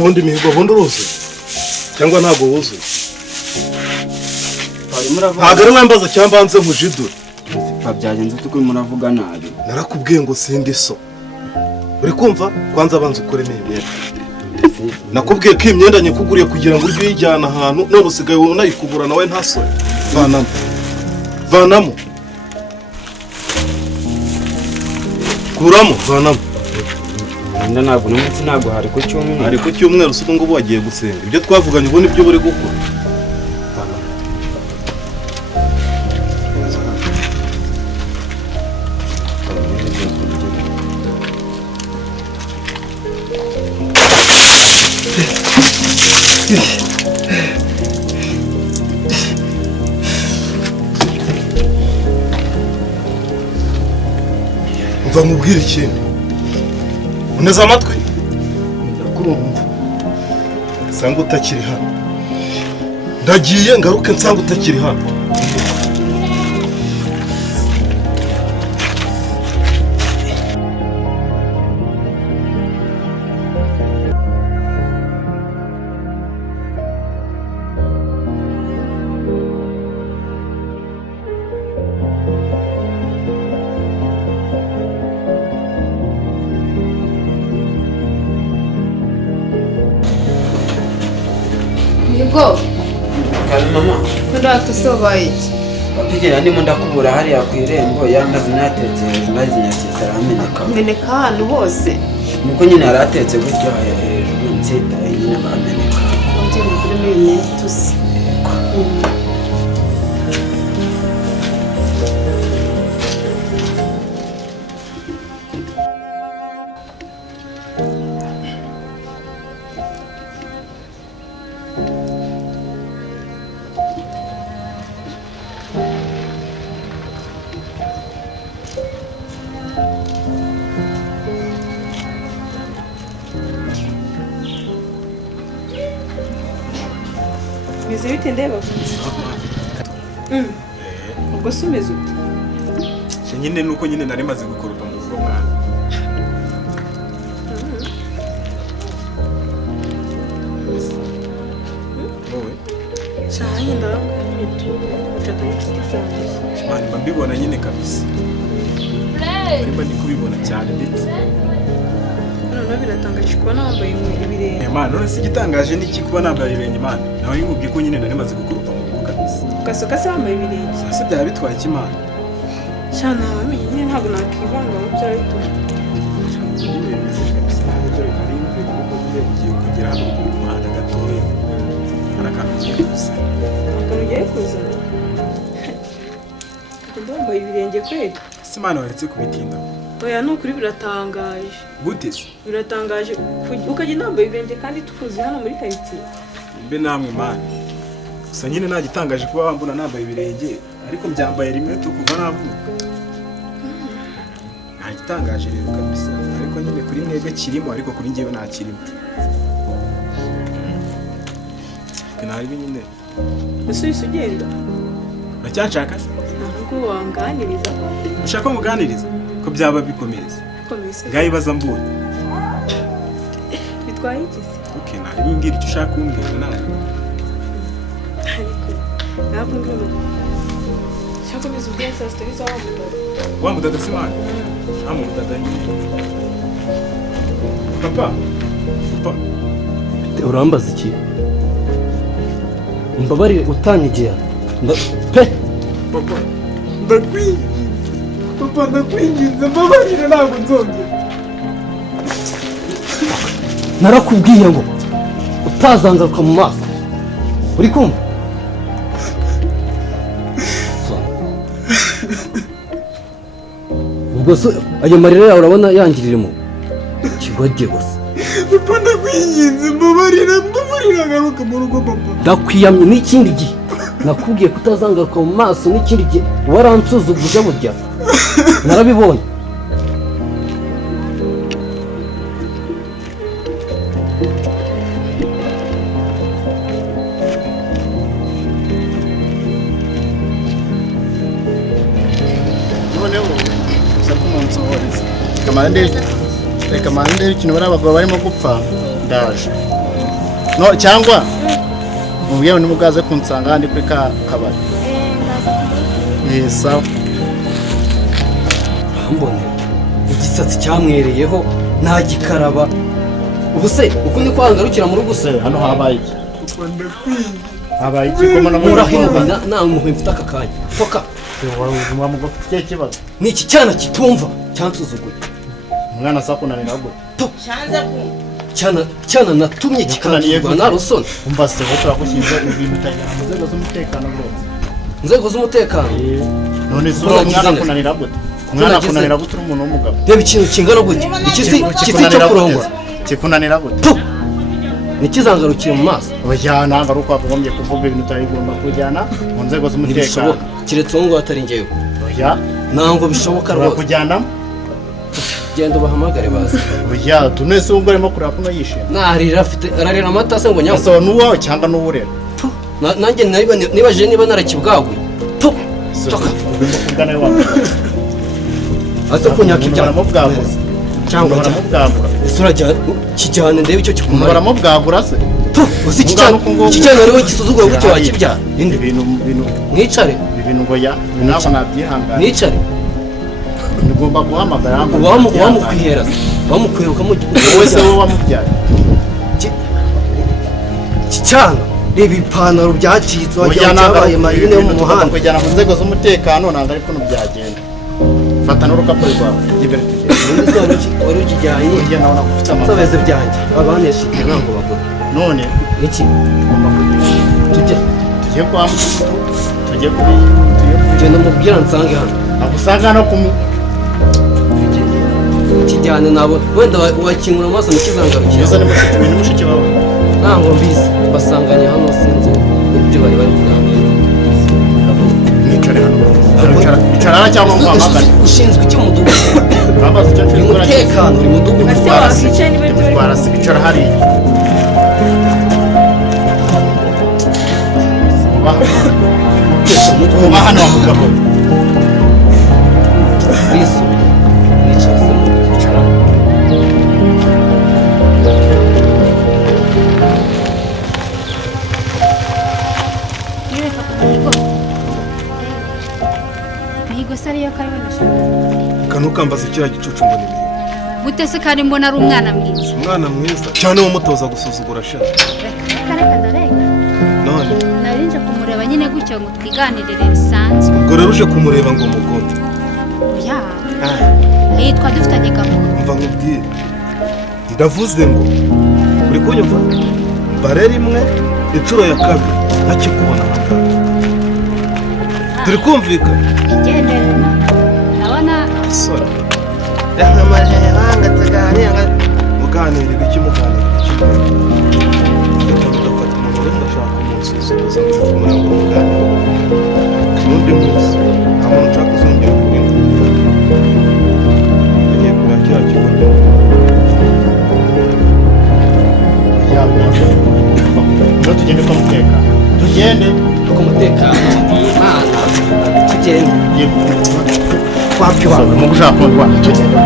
ubundi mihigo bundi uruzi cyangwa ntabwo wuzuye ntabwo ari wembaza cyangwa nze nkujidure byagenze tuko muravuga nabi narakubwiye ngo sindi so uri kumva kwanza abanza ukuremo imyenda nakubwiye ko imyenda nyikuguriye kugira ngo ujye uyijyana ahantu none usigaye unayikubura nawe ntasore vanamo kuramo vanamo wenda ntabwo n'umunsi ntabwo hari ku cyumweru hari ku cyumweru usiga ngo wagiye gusenga ibyo twavuganye ubu nibyo buri gukora umva mubwire ikintu uneze amatwi ndakumva nsanga utakiri hano ndagiye ngaruke nsanga utakiri hano Mihigo kandi mama ndatusobaye iki bigera ndimo ndakubura hariya ku irembo yamaze natetse hejuru maze nyasita rameneka meneka ahantu hose nuko nyine yaratetse gutyo hejuru nsita nyine bameneka ngiye muri mwe tusi Meze bite ndeba ubwo sumeze ute nyine nuko nyine nari maze gukuruta mu rugo mwana wowe cyane ndabona ucata n'ikizanjye mwana mbibona nyine kabisa ariko ndi kubibona cyane ndetse none biratangaje kuba nambaye ibirenge mwana none si gitangaje niki kuba nambaye ibirenge mwana nawe nkubwiye ko nyine nari maze gukuruta mu rugo kabisa ugasoka se wambaye ibirenge ese byaba bitwaye iki mwana cyane wamenye nyine ntabwo nakivanga mu byo ari byo ugiye kugera hano ku muhanda gatoya hari akantu ugiye kuza akantu ugiye kuzana ndambaye ibirenge kweli ese mwana waretse kubitindaho oya ni ukuri biratangaje gute se biratangaje ukajya nambaye ibirenge kandi tukuzi hano muri karitsiye mbe namwe mwana gusa nyine nta gitangaje kuba wambona nambaye ibirenge ariko mbyambaye rimwe tukuva navuka nta gitangaje rero kabisa ariko nyine kuri mwebwe kirimo ariko kuri njyewe nta kirimo ntabwo nyine ese uhise ugenda uracyanshaka se ntabwo wanganiriza ushaka ko muganiriza ko byaba bikomeza ngaho ibaza mbonye bitwaye iki se okay nari bimbwira icyo ushaka kumbwira nawe ariko ntabwo ngomba shaka bizu bya saa sita biza wa mudada se mwana nta mudada nyine papa urambaza iki mbabarire utanyigiye pe papa ndakwinginze mbabarire ntabwo nzongera narakubwiye ngo utazangaruka mu maso uri kumva ubwo se ayo marira yawe urabona yangirira mu kigoryi gusa papa ndakwinginze mbabarire agaruka mu rugo papa ndakwiyamye n'ikindi gihe nakubwiye kutazangaruka mu maso n'ikindi gihe waransuzuguje burya narabibonye noneho uza kumunsohoreza reka mande ikintu bari abagabo barimo gupfa ndaje no cyangwa mubwiye nimugaze kunsanga handi kuri ka kabari ndaza kumubwira. sawa mbone igisatsi cyamwereyeho ntagikaraba ubu se uko ni kwangarukira mu rugo se hano habaye iki habaye iki ko mana murahimuka nta muhwe mfite aka kanya foka wa mugofi cye kibazo ni iki cyana kitumva cyansuzuguye umwana sa kunanira gute cyana natumye kikansuzugura nta rusoni umva se wowe turakushinze ibintu utajya mu nzego z'umutekano rwose inzego z'umutekano none se uwo mwana kunanira gute umwana kunanira gute uri umuntu w'umugabo reba ikintu kingana gute ikisi cyo kurongora kikunanira gute nikizangarukiye mu maso oya nagaruka wagombye kuvuga ibintu utagomba kujyana mu nzego z'umutekano kiretse uwo ngo atari njyewe oya ntabwo bishoboka rwose kujyana genda ubahamagare bazi oya tunese ubwo arimo kureba ko yishimye narira afite ararira amata se ngo nyawe asaba n'uwawe cyangwa n'uwurera nanjye nibaje niba narakibwaguye ugomba kugana iwawe ase kunyaka ibyaha baramubwagura cyangwa baramubwagura ese urajya kijyane ndebe icyo kikumara baramubwagura se uzi kijyane ariwe gisuzugura gutyo wakibyaha ibintu mwicare ibintu ngo ya ntabwo nabyihangana mwicare ugomba guhamagara wamukwihera wamukwihera wowe se wowe wamubyaye cyana reba ipantaro byacitse wagira ngo cyabaye marine yo mu muhanda kujyana mu nzego z'umutekano ntabwo ariko byagenda fata n'urupapuro rwawe wari ukijyanye nsabeze byanjye abanesha ntabwo bagura none iki tugiye kwa tugiye genda mubwira nsange hano agusanga no kijyane nabo wenda wakingura amaso ntikizangarukire ni mushiki wawe ntabwo mbizi basanganye hano sinzi ibyo bari kuganira mwicare hano icara cyangwa muhamagare ushinzwe iki mu mudugudu urabaza icyo nshinzwe umutekano uri mu mudugudu Ese wakwicaye niba ibyo bari twara se bicara hariya uba hano wakugabo bisu nicaye icara mihigo se ariyo kari wanashaka kanukambaza kiriya gicucu ngo ni mwiza gute se kari mbona ari umwana mwiza umwana mwiza cyane wamutoza gusuzugura sha reka ndarenga none nari nje kumureba nyine gutyo ngo twiganirire bisanzwe ubwo rero uje kumureba ngo mukunde ya yitwa dufitanye gahunda mva nkubwire ndavuze ngo uri kunyumva bare rimwe inshuro ya kabiri ntakikubona ahangaha turi kumvikana igendere ndabona asore yahamaje yanga tuganira muganira ibiki ugafata umuntu uri ndashaka umusuzuguza ngo kumura ngo muganire n'undi munsi nta muntu nshaka uzongera kubona agiye kureba kiriya kigo rero tugende kwa mutekano tugende ku mutekano imana tugende kwapi wawe mu gushaka kumva tugende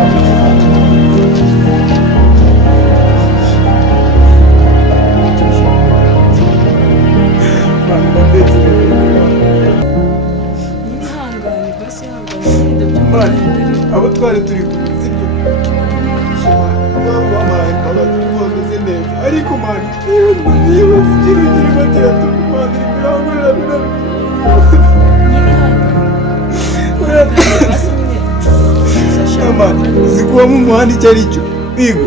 ihangane basi ihangane ndabyumva abo twari turi kubizi ibyo babaye imbabazi bameze neza ariko mani niba zigira ugira batera tukumanira ibirangurira birabyo nyine ihangane basi nyine mani zikuba mu muhanda icyo ari cyo bigo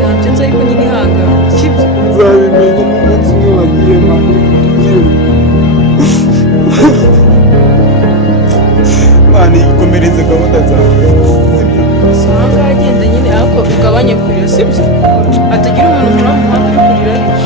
ntabyo nzi ariko nyine ihangane sibyo uzabimenya n'umunsi umwe wagiye mani yewe mani ikomereze gahunda zawe sibyo si ahangaha agenda nyine ariko ugabanye kurira sibyo hatagira umuntu muri mu muhanda uri kurira ariko